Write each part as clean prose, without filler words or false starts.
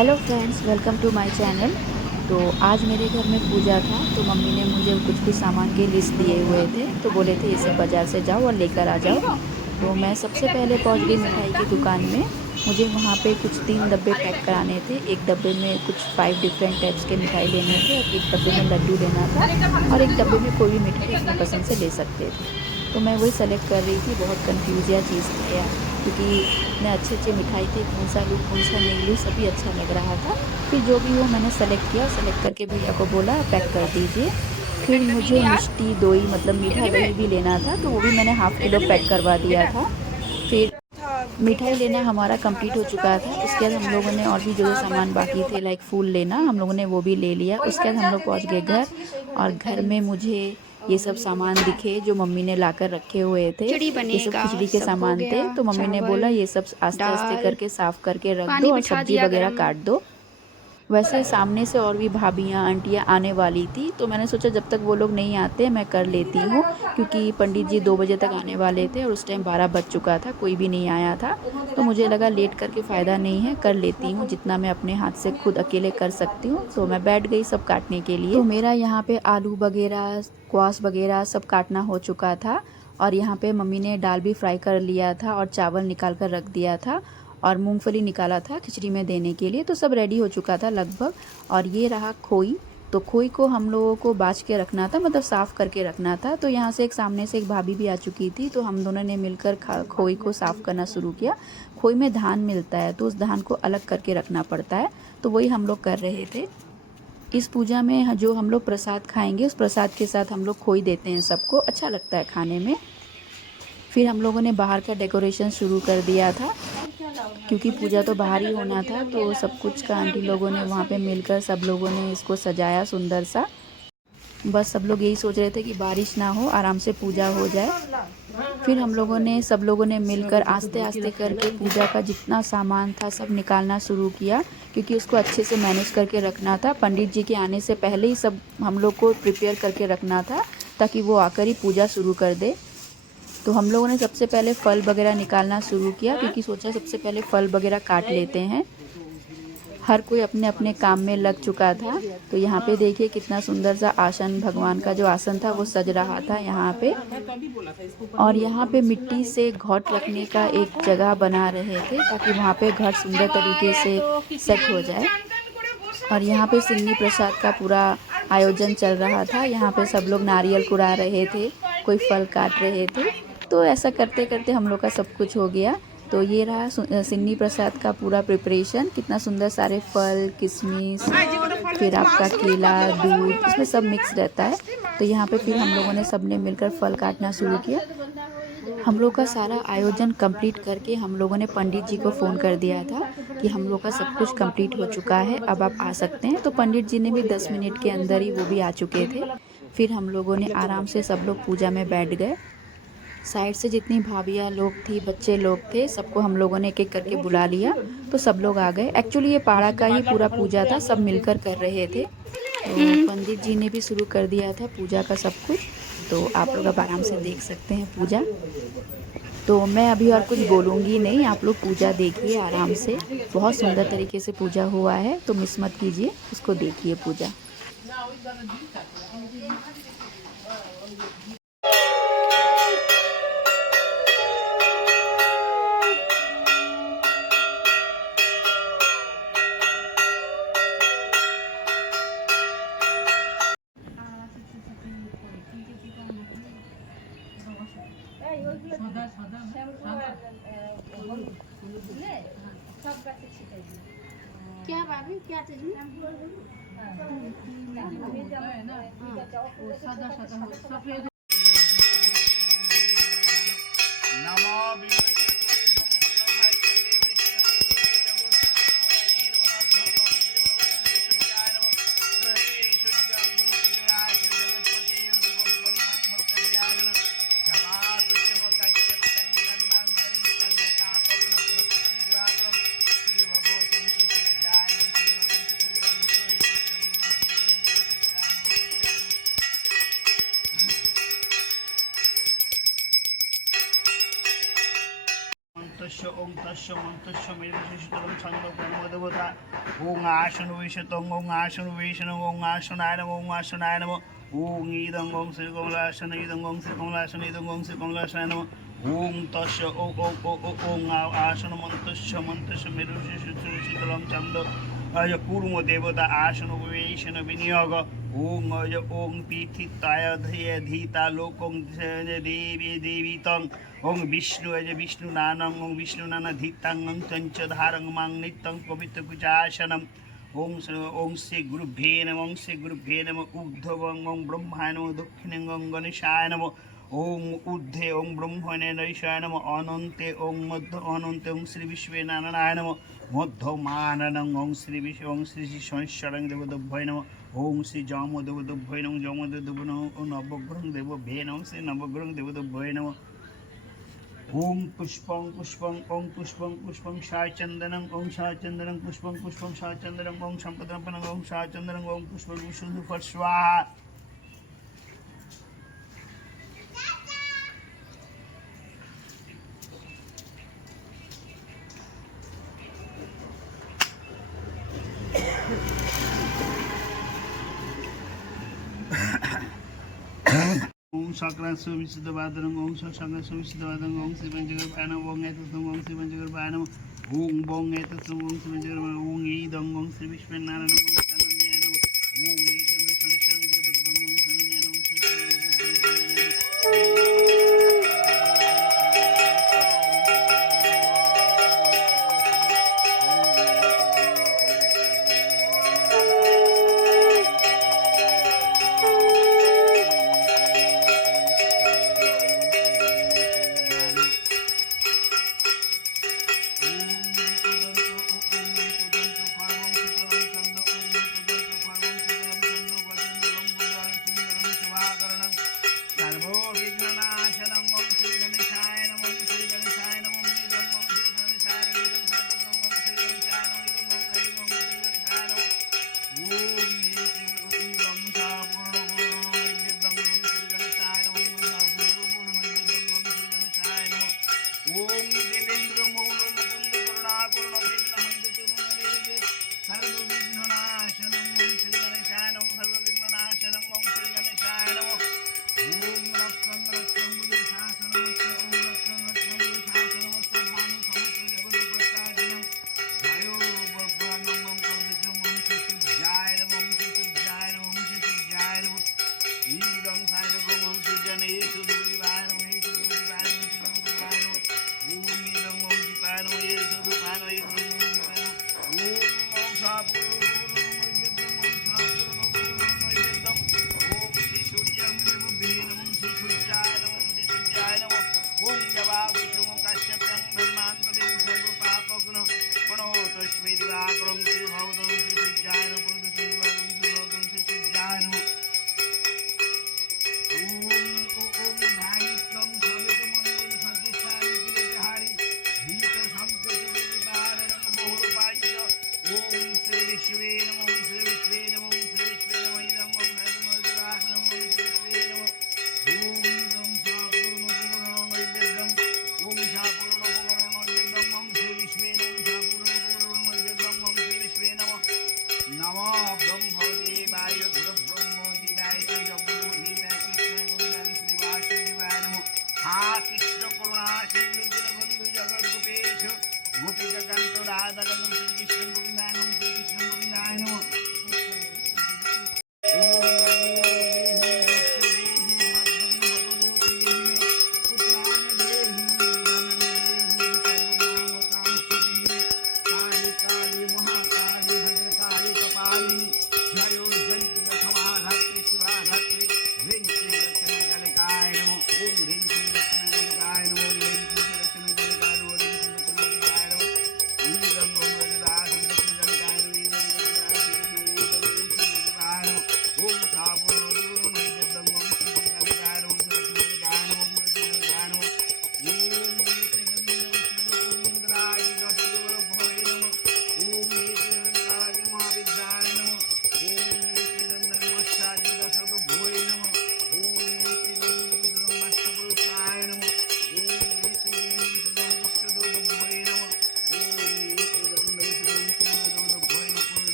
Hello friends, welcome to my channel. तो आज मेरे घर में पूजा था, तो मम्मी ने मुझे कुछ सामान की लिस्ट दिए हुए थे, तो बोले थे ये सब बाज़ार से जाओ और लेकर आ जाओ। तो मैं सबसे पहले पहुंच गई मिठाई की दुकान में। मुझे वहां पे कुछ 3 डब्बे पैक कराने थे। एक डब्बे में कुछ 5 डिफरेंट टाइप्स के मिठाई लेने थे, और एक डब्बे में लड्डू लेना था, और एक डब्बे में कोई भी मिठाई अपने पसंद से ले सकते थे। तो मैं वही सेलेक्ट कर रही थी। बहुत कन्फ्यूज या चीज़ था यार, क्योंकि इतने अच्छे अच्छे मिठाई थे, कौन सा लूँ कौन सा नहीं लूँ, सभी अच्छा लग रहा था। फिर जो भी हो मैंने सेलेक्ट किया, सेलेक्ट करके भैया को बोला पैक कर दीजिए। फिर मुझे मिष्टी दोई मतलब मीठा दही भी लेना था, तो वो भी मैंने ½ किलो पैक करवा दिया था। फिर मिठाई लेना हमारा कंप्लीट हो चुका था। उसके बाद हम लोगों ने और भी जो जो सामान बाकी थे, लाइक फूल लेना, हम लोगों ने वो भी ले लिया। उसके बाद हम लोग पहुँच गए घर, और घर में मुझे ये सब सामान दिखे जो मम्मी ने लाकर रखे हुए थे। खिचड़ी ये सब बनेगा, खिचड़ी के सब हो सामान थे, गया। तो मम्मी ने बोला चावल, ये सब आस्ते आस्ते दाल, करके साफ करके रख पानी दो और बिछा सब्जी दिया वगैरह गरम। काट दो। वैसे सामने से और भी भाभियाँ आंटियाँ आने वाली थी, तो मैंने सोचा जब तक वो लोग नहीं आते मैं कर लेती हूँ, क्योंकि पंडित जी 2 बजे तक आने वाले थे और उस टाइम 12 बज चुका था, कोई भी नहीं आया था। तो मुझे लगा लेट करके फ़ायदा नहीं है, कर लेती हूँ जितना मैं अपने हाथ से खुद अकेले कर सकती हूँ। तो मैं बैठ गई सब काटने के लिए। तो मेरा यहाँ पे आलू वगैरह, क्वास वगैरह सब काटना हो चुका था, और यहाँ पे मम्मी ने दाल भी फ्राई कर लिया था और चावल निकाल कर रख दिया था, और मूंगफली निकाला था खिचड़ी में देने के लिए। तो सब रेडी हो चुका था लगभग। और ये रहा खोई। तो खोई को हम लोगों को बाच के रखना था, मतलब साफ़ करके रखना था। तो यहाँ से एक सामने से एक भाभी भी आ चुकी थी, तो हम दोनों ने मिलकर खोई को साफ़ करना शुरू किया। खोई में धान मिलता है, तो उस धान को अलग करके रखना पड़ता है, तो वही हम लोग कर रहे थे। इस पूजा में जो हम लोग प्रसाद खाएंगे, उस प्रसाद के साथ हम लोग खोई देते हैं सबको, अच्छा लगता है खाने में। फिर हम लोगों ने बाहर का डेकोरेशन शुरू कर दिया था, क्योंकि पूजा तो बाहर ही होना था। तो सब कुछ का आंटी लोगों ने वहाँ पे मिलकर सब लोगों ने इसको सजाया सुंदर सा। बस सब लोग यही सोच रहे थे कि बारिश ना हो, आराम से पूजा हो जाए। फिर हम लोगों ने सब लोगों ने मिलकर आस्ते आस्ते करके पूजा का जितना सामान था सब निकालना शुरू किया, क्योंकि उसको अच्छे से मैनेज करके रखना था। पंडित जी के आने से पहले ही सब हम लोग को प्रिपेयर करके रखना था, ताकि वो आकर ही पूजा शुरू कर दे। तो हम लोगों ने सबसे पहले फल वगैरह निकालना शुरू किया, क्योंकि सोचा सबसे पहले फल वगैरह काट लेते हैं। हर कोई अपने अपने काम में लग चुका था। तो यहाँ पे देखिए कितना सुंदर सा आसन, भगवान का जो आसन था वो सज रहा था यहाँ पे। और यहाँ पे मिट्टी से घट रखने का एक जगह बना रहे थे, ताकि वहाँ पे घट सुंदर तरीके से सेट हो जाए। और यहाँ पे सिन्नी प्रसाद का पूरा आयोजन चल रहा था। यहाँ पे सब लोग नारियल कुड़ा रहे थे, कोई फल काट रहे थे। तो ऐसा करते करते हम लोग का सब कुछ हो गया। तो ये रहा सिन्नी प्रसाद का पूरा प्रिपरेशन। कितना सुंदर, सारे फल, किशमिश, फिर आपका केला, दूध, इसमें सब मिक्स रहता है। तो यहाँ पे फिर हम लोगों ने सब ने मिलकर फल काटना शुरू किया। हम लोग का सारा आयोजन कंप्लीट करके हम लोगों ने पंडित जी को फ़ोन कर दिया था कि हम लोग का सब कुछ कंप्लीट हो चुका है, अब आप आ सकते हैं। तो पंडित जी ने भी 10 मिनट के अंदर ही वो भी आ चुके थे। फिर हम लोगों ने आराम से सब लोग पूजा में बैठ गए। साइड से जितनी भाभियाँ लोग थी, बच्चे लोग थे, सबको हम लोगों ने एक एक करके बुला लिया। तो सब लोग आ गए। एक्चुअली ये पाड़ा का ही पूरा पूजा था, सब मिलकर कर रहे थे। तो पंडित जी ने भी शुरू कर दिया था पूजा का सब कुछ। तो आप लोग अब आराम से देख सकते हैं पूजा। तो मैं अभी और कुछ बोलूँगी नहीं, आप लोग पूजा देखिए आराम से। बहुत सुंदर तरीके से पूजा हुआ है, तो मिस मत कीजिए, उसको देखिए पूजा। क्या भाभी, क्या चाहिए? ওং তস্য মন্তস্য মেরুশিষ্টং ছন্দ কর্মদেবতা ওং আসন বিশতং ওং আসন বিষ্ণু ওং আসনায় নমঃ ওং আসনায় নমঃ ওং ইদং ওং শ্রী কমলাসন ইদং ওং শ্রী কমলাসন ইদং ওং শ্রী কমলাসনায় নমঃ ওং তস্য ও ও ও ও ওং আসন মন্তস্য মন্তস্য মেরুশিষ্টং ছন্দ अय कूर्म देवता आसन विवेशन विनियोग ओं अय ओं पीठिताय धय धीता लोकं देवी देवी तं ओं विष्णु अय विष्णु नानं ओं विष्णु नाना धीतां चंच धारं मां नित्यं पवित्र कुचासनम् ओं श्री गुरुभ्ये नमः ओं श्री गुरुभ्ये नमः ऊर्ध्वं ओं ब्रह्माय नमः दक्षिणं ओं गणेशाय नमः ओं ऊर्ध्वे ओं ब्रह्मणे नैशाय नमः अनन्ते ओं मध्य अनन्ते ओं श्री विश्वे नारायणाय नमः मध्यमाननं ओं श्री विश्व ओं श्री शनिश्चरं देवदेभ्यै नमः ओं श्री जामदेवदेभ्यै नमः जामदेवदेभ्यो नमः नवग्रहं देवदेभ्यै नमः श्री नवग्रहं देवदेभ्यै नमः ओं पुष्पं पुष्पं ओं पुष्पं पुष्पं साचन्दनं ओं साचन्दनं पुष्पं पुष्पं साचन्दनं ओं सम्पदनपनं ओं साचन्दनं ओं पुष्पं विशुद्धि फट् स्वाहा ओं सक्रांसो विशुद्धवादनं ओं सक्रांसो विशुद्धवादनं ओं श्री पंचगर्भाय नमः ओं एतत्सं ओं श्री पंचगर्भाय नमः ओं बों एतत्सं ओं श्री पंचगर्भाय नमः ओं ईदं ओं श्री विश्वनारायणं ओं शरण्याय नमः ओं ईदं शनिश्चरं देवदेभ्यं ओं शरण्याय नमः Shri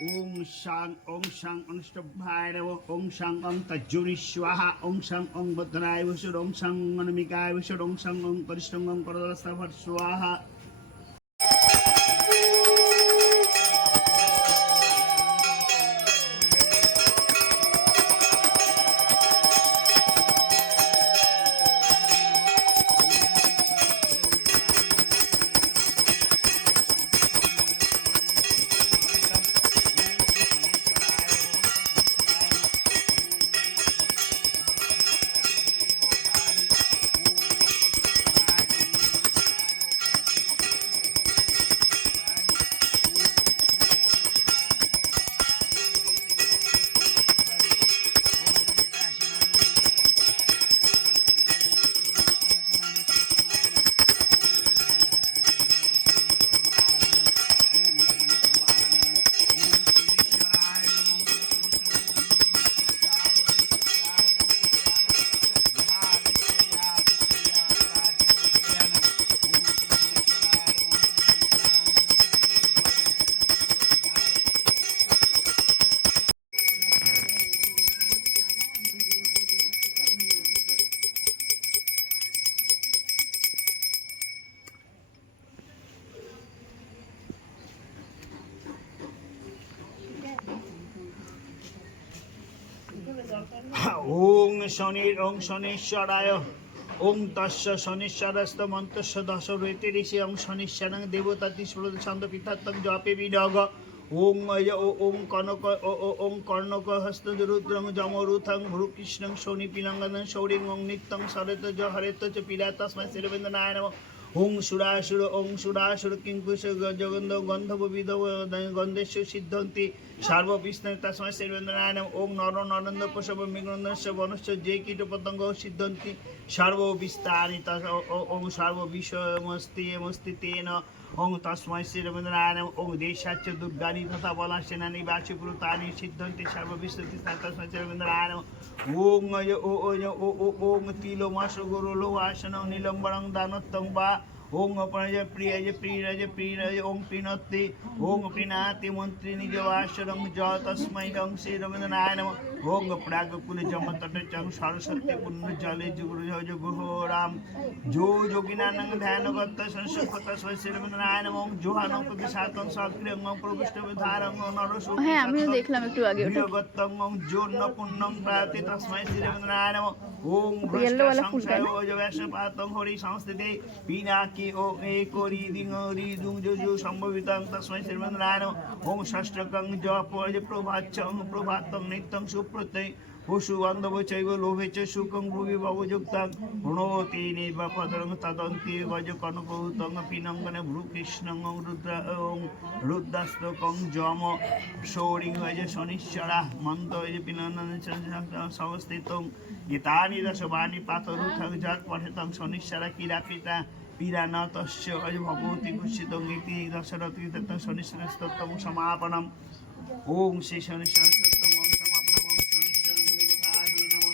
Om Shang Anustabhaya Namo, Om Shang Om Tajuni Swaha, Om Shang Om Bhadraya Vishud, Om Shang Manamikaya Vishud, Om Shang Om Parishtam Om Paradastapar Swaha. Om Shanisharaya Om Tasya Shanisharasta Mantasya Dasa Reti Rishi Om Shanisharang Devotati Shrudha Chanda Pitatam Jape Vidaga Om Aya Om Kanaka Om Karnaka Hasta Rudrang Jamaruthang Bhru Krishnang Shoni Pilanganan Shoring Om Nittang Sarata Jahareta Chapiratas Masirvendanayana Om Surashura Kingkusha Jaganda Gandhava Vidava Gandeshu Siddhanti Sarva Vishnu Tasma Sirvendanayana Om Narananda Pasava Migrandasha Vanasha Jekita Patango Siddhanti Sarva Vistani Om Sarva Vishamasti Tena Om Tasma Sirvendanayana Om Deshacha Durgani Tata Valashanani Vachi Prutani Siddhanti Sarva Vishnu Tasma Sirvendanayana Om Tilo Masha Guru Lovasana Nilambarang Danatamba Om Apaya Priya Om Pinati Om Pinati Mantri Nijavasharam Jatasmai Dam Siramanayana Om Praga Kula Jamatata Chang Sarasati Purna Jale Juguru Ram Jo Joginanang Dhanavata Sanskata Siramanayana Om Johanam Pisatan Sakri Om Prabhushta Vidharam Narasu হ্যাঁ আমিও দেখলাম একটু আগে ওটা Yogatam Om Jurna Punnam Prati Tasmai Siramanayana Om yellow Brashta वाला फूल का है Samsayo Javasha Patam Hori Samstite Pinaki Om Ekori Dingori Dung Sambhavitang Tasmai Siramanayana Om Shastrakang Japa Prabhacham Prabhatam Nitam Suprate Pushu Andavachaiva Lovecha Sukang Bhuvi Bhavajuktam Hunoti Nivapadarang Tadanti Vajakanakutang Pinangana Bhru Krishnang Ruddastakang Jama Shoring Vaja Sonishara Manta Vaja Pinanana Savastitang Gitani Dasavani Pataruthang Jat Pathetam Sonishara Kirapita Pirana Tasya Bhavoti Kushitang Iti Dasarati Tatang Sonisharastatam Samapanam Om Shri Sonisharastatam Om Samapanam Om Sonisharam Devatahi Namo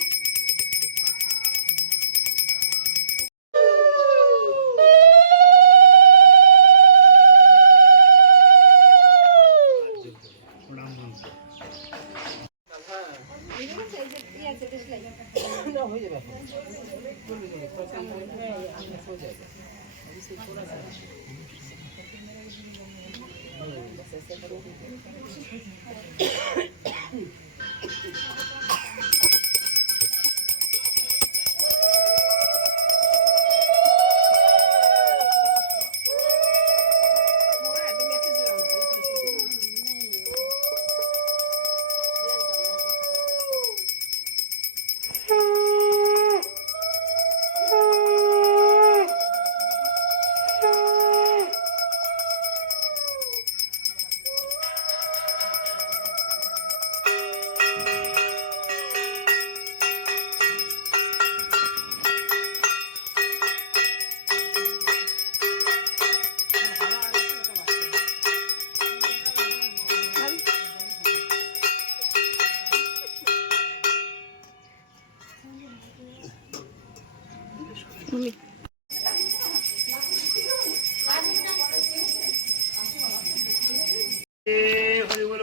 Hari Bol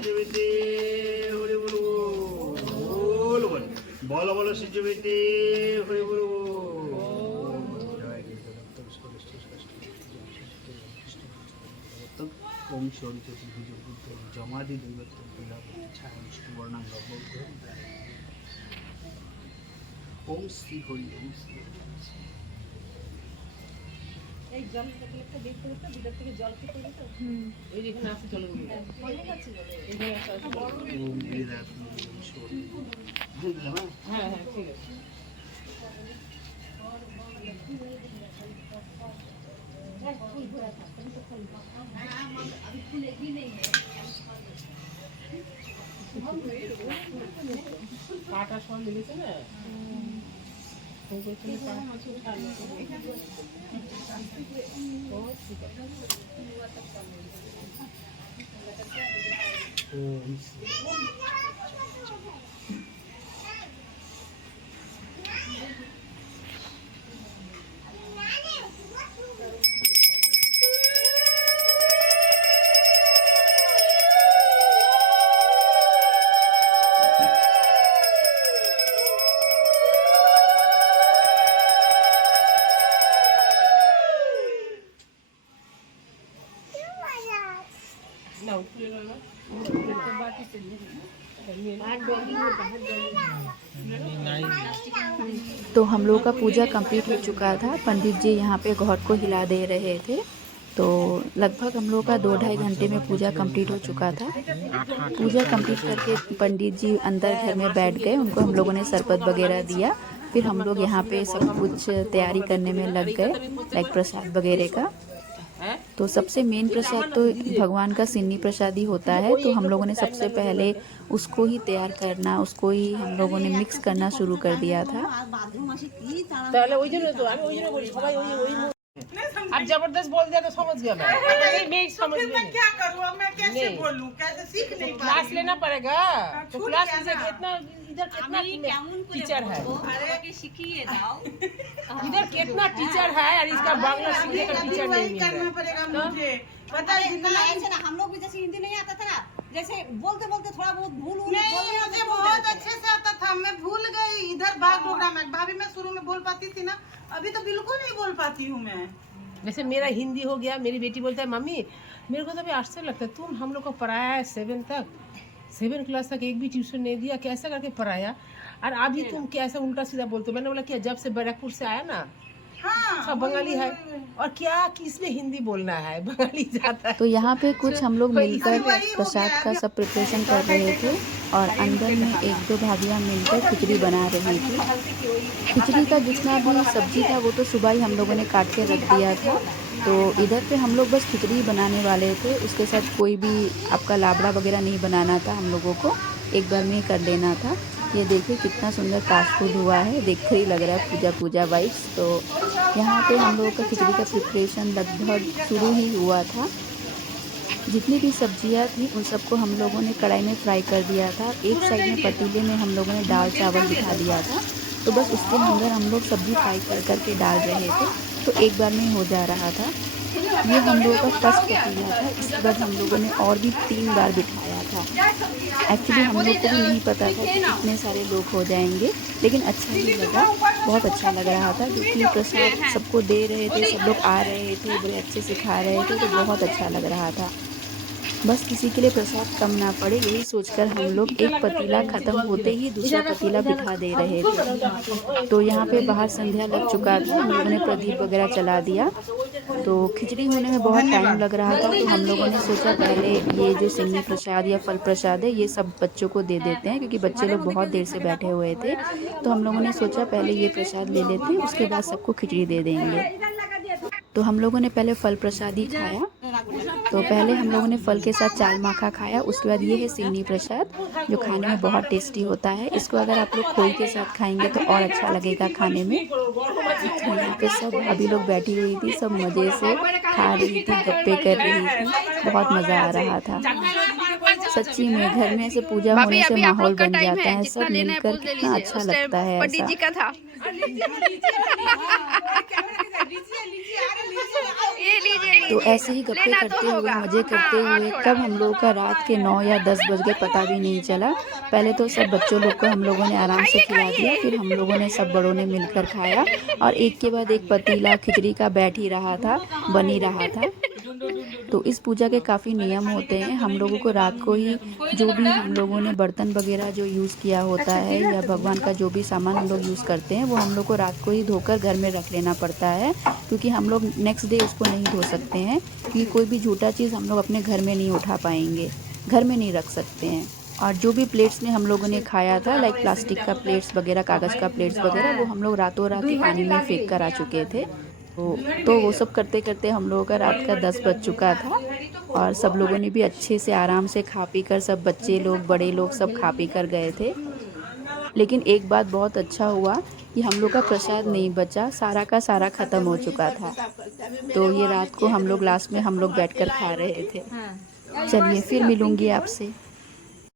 शिशु बेटे हरि बोल बोल बोल बोलो बोलो शिशु बेटे हरि बोल ओम शोरित जमादि दैवत्व वर्णांग ओम श्री हरि ओम श्री এই জল থেকে একটা দেখতে দেখতে ভিতর থেকে জল খেতে যেত এই যেখানে আছে জলগুলো অনেক আছে বলে এখানে আছে ओम वेदात शोरि বুঝলাম হ্যাঁ হ্যাঁ ঠিক আছে কাটা সব মিলেছে না ओम ना उठले ना बाकी से तो हम लोग का पूजा कंप्लीट हो चुका था। पंडित जी यहाँ पे घॉट को हिला दे रहे थे। तो लगभग हम लोग का 2-2.5 घंटे में पूजा कंप्लीट हो चुका था। पूजा कंप्लीट करके पंडित जी अंदर घर में बैठ गए। उनको हम लोगों ने शरबत वगैरह दिया। फिर हम लोग यहाँ पे सब कुछ तैयारी करने में लग गए, लाइक प्रसाद वगैरह का। तो सबसे मेन प्रसाद तो भगवान का सिन्नी प्रसाद ही होता है। तो हम लोगों ने सबसे पहले उसको ही तैयार करना, उसको ही हम लोगों ने मिक्स करना शुरू कर दिया था। তাহলে ওই জন্য তো আমি ওই জন্য বলি সবাই ওই ওই अब जबरदस्त बोल दिया तो समझ गया मैं समझ में नहीं क्या करूँ अब मैं कैसे बोलूँ कैसे सीख नहीं पा क्लास लेना पड़ेगा तो क्लास लीजिए कितना इधर कितना टीचर है इधर कितना टीचर है और इसका बांग्ला सीखने का टीचर नहीं मिल करना रहा पड़ेगा मुझे पता है जितना ऐसे ना हम लोग भी जैसे हिंदी नहीं आता था ना, जैसे बोलते बोलते थोड़ा बहुत भूल नहीं मुझे बहुत अच्छे से आता था। मैं भूल गई इधर भाग प्रोग्राम में भाभी मैं शुरू में बोल पाती थी ना, अभी तो बिल्कुल नहीं बोल पाती हूँ मैं। जैसे मेरा हिंदी हो गया, मेरी बेटी बोलता है मम्मी मेरे को तो अभी आश्चर्य लगता है तुम हम लोग को पढ़ाया है 7 क्लास तक एक भी ट्यूशन नहीं दिया, कैसा करके पढ़ाया और अभी तुम कैसा उल्टा सीधा बोलते हो। मैंने बोला क्या जब से बैरकपुर से आया ना हाँ सब बंगाली है और क्या किसमें हिंदी बोलना है, बंगाली जाता है। तो यहाँ पे कुछ हम लोग मिलकर प्रसाद का सब प्रिपरेशन कर रहे थे और अंदर में 1-2 भाभियाँ मिलकर खिचड़ी बना रही थी। खिचड़ी का जितना भी सब्जी था वो तो सुबह ही हम लोगों ने काट के रख दिया था। तो इधर पे हम लोग बस खिचड़ी बनाने वाले थे, उसके साथ कोई भी आपका लाबड़ा वगैरह नहीं बनाना था। हम लोगों को एक बार में कर लेना था। ये देखिए कितना सुंदर फास्ट फूड हुआ है, देख कर ही लग रहा है पूजा पूजा वाइब्स। तो यहाँ पे हम लोगों का खिचड़ी का प्रिपरेशन लगभग शुरू ही हुआ था। जितनी भी सब्जियाँ थी उन सबको हम लोगों ने कढ़ाई में फ्राई कर दिया था। एक साइड में पतीले में हम लोगों ने दाल चावल बिठा दिया था। तो बस उसके अंदर हम लोग सब्जी फ्राई कर करके डाल रहे थे, तो एक बार में हो जा रहा था। ये हम लोगों का फर्स्ट पतीला था। इसके बाद हम लोगों ने और भी 3 बार बिठाया था। एक्चुअली हम लोग को भी नहीं पता था कि कितने सारे लोग हो जाएंगे, लेकिन अच्छा ही लगा, बहुत अच्छा लग रहा था क्योंकि प्रसाद सबको दे रहे थे, सब लोग आ रहे थे, बड़े अच्छे से खा रहे थे, तो बहुत अच्छा लग रहा था। बस किसी के लिए प्रसाद कम ना पड़े यही सोचकर हम लोग एक पतीला ख़त्म होते ही दूसरा पतीला बिठा दे रहे थे। तो यहाँ पे बाहर संध्या लग चुका था, हम लोगों ने प्रदीप वगैरह चला दिया। तो खिचड़ी होने में बहुत टाइम लग रहा था, तो हम लोगों ने सोचा पहले ये जो सिन्नी प्रसाद या फल प्रसाद है ये सब बच्चों को दे देते हैं, क्योंकि बच्चे लोग बहुत देर से बैठे हुए थे। तो हम लोगों ने सोचा पहले ये प्रसाद ले लेते हैं, उसके बाद सबको खिचड़ी दे देंगे। तो हम लोगों ने पहले फल प्रसाद ही खाया। तो पहले हम लोगों ने फल के साथ चाल माखा खाया, उसके बाद ये है सिन्नी प्रसाद जो खाने में बहुत टेस्टी होता है। इसको अगर आप लोग खोई के साथ खाएंगे तो और अच्छा लगेगा खाने में। तो यहाँ पे सब अभी लोग बैठी हुई थी, सब मज़े से खा रही थी, गप्पे कर रही थी, बहुत मज़ा आ रहा था। सच्ची में घर में ऐसे पूजा होने से माहौल बन जाता है, सब मिलकर कितना अच्छा लगता है ऐसा। तो ऐसे ही गप्पे करते हुए मज़े करते हुए कब हम लोगों का रात के 9 या 10 बज गए पता भी नहीं चला। पहले तो सब बच्चों लोग को हम लोगों ने आराम से खिला दिया, फिर हम लोगों ने सब बड़ों ने मिलकर खाया और एक के बाद एक पतीला खिचड़ी का बैठ ही रहा था, बन ही रहा था। तो इस पूजा के काफ़ी नियम होते हैं। हम लोगों को रात को ही जो भी हम लोगों ने बर्तन वगैरह जो यूज़ किया होता है या भगवान का जो भी सामान हम लोग यूज़ करते हैं वो हम लोग को रात को ही धोकर घर में रख लेना पड़ता है, क्योंकि हम लोग नेक्स्ट डे उसको नहीं धो सकते हैं, क्योंकि कोई भी झूठा चीज़ हम लोग अपने घर में नहीं उठा पाएंगे, घर में नहीं रख सकते हैं। और जो भी प्लेट्स में हम लोगों ने खाया था लाइक प्लास्टिक का प्लेट्स वगैरह, कागज़ का प्लेट्स वगैरह, वो हम लोग रातों रात ही पानी में फेंक कर आ चुके थे। तो वो सब करते करते हम लोगों का रात का 10 बज चुका था और सब लोगों ने भी अच्छे से आराम से खा पी कर, सब बच्चे लोग बड़े लोग सब खा पी कर गए थे। लेकिन एक बात बहुत अच्छा हुआ कि हम लोग का प्रसाद नहीं बचा, सारा का सारा ख़त्म हो चुका था। तो ये रात को हम लोग लास्ट में हम लोग बैठकर खा रहे थे। चलिए फिर मिलूँगी आपसे।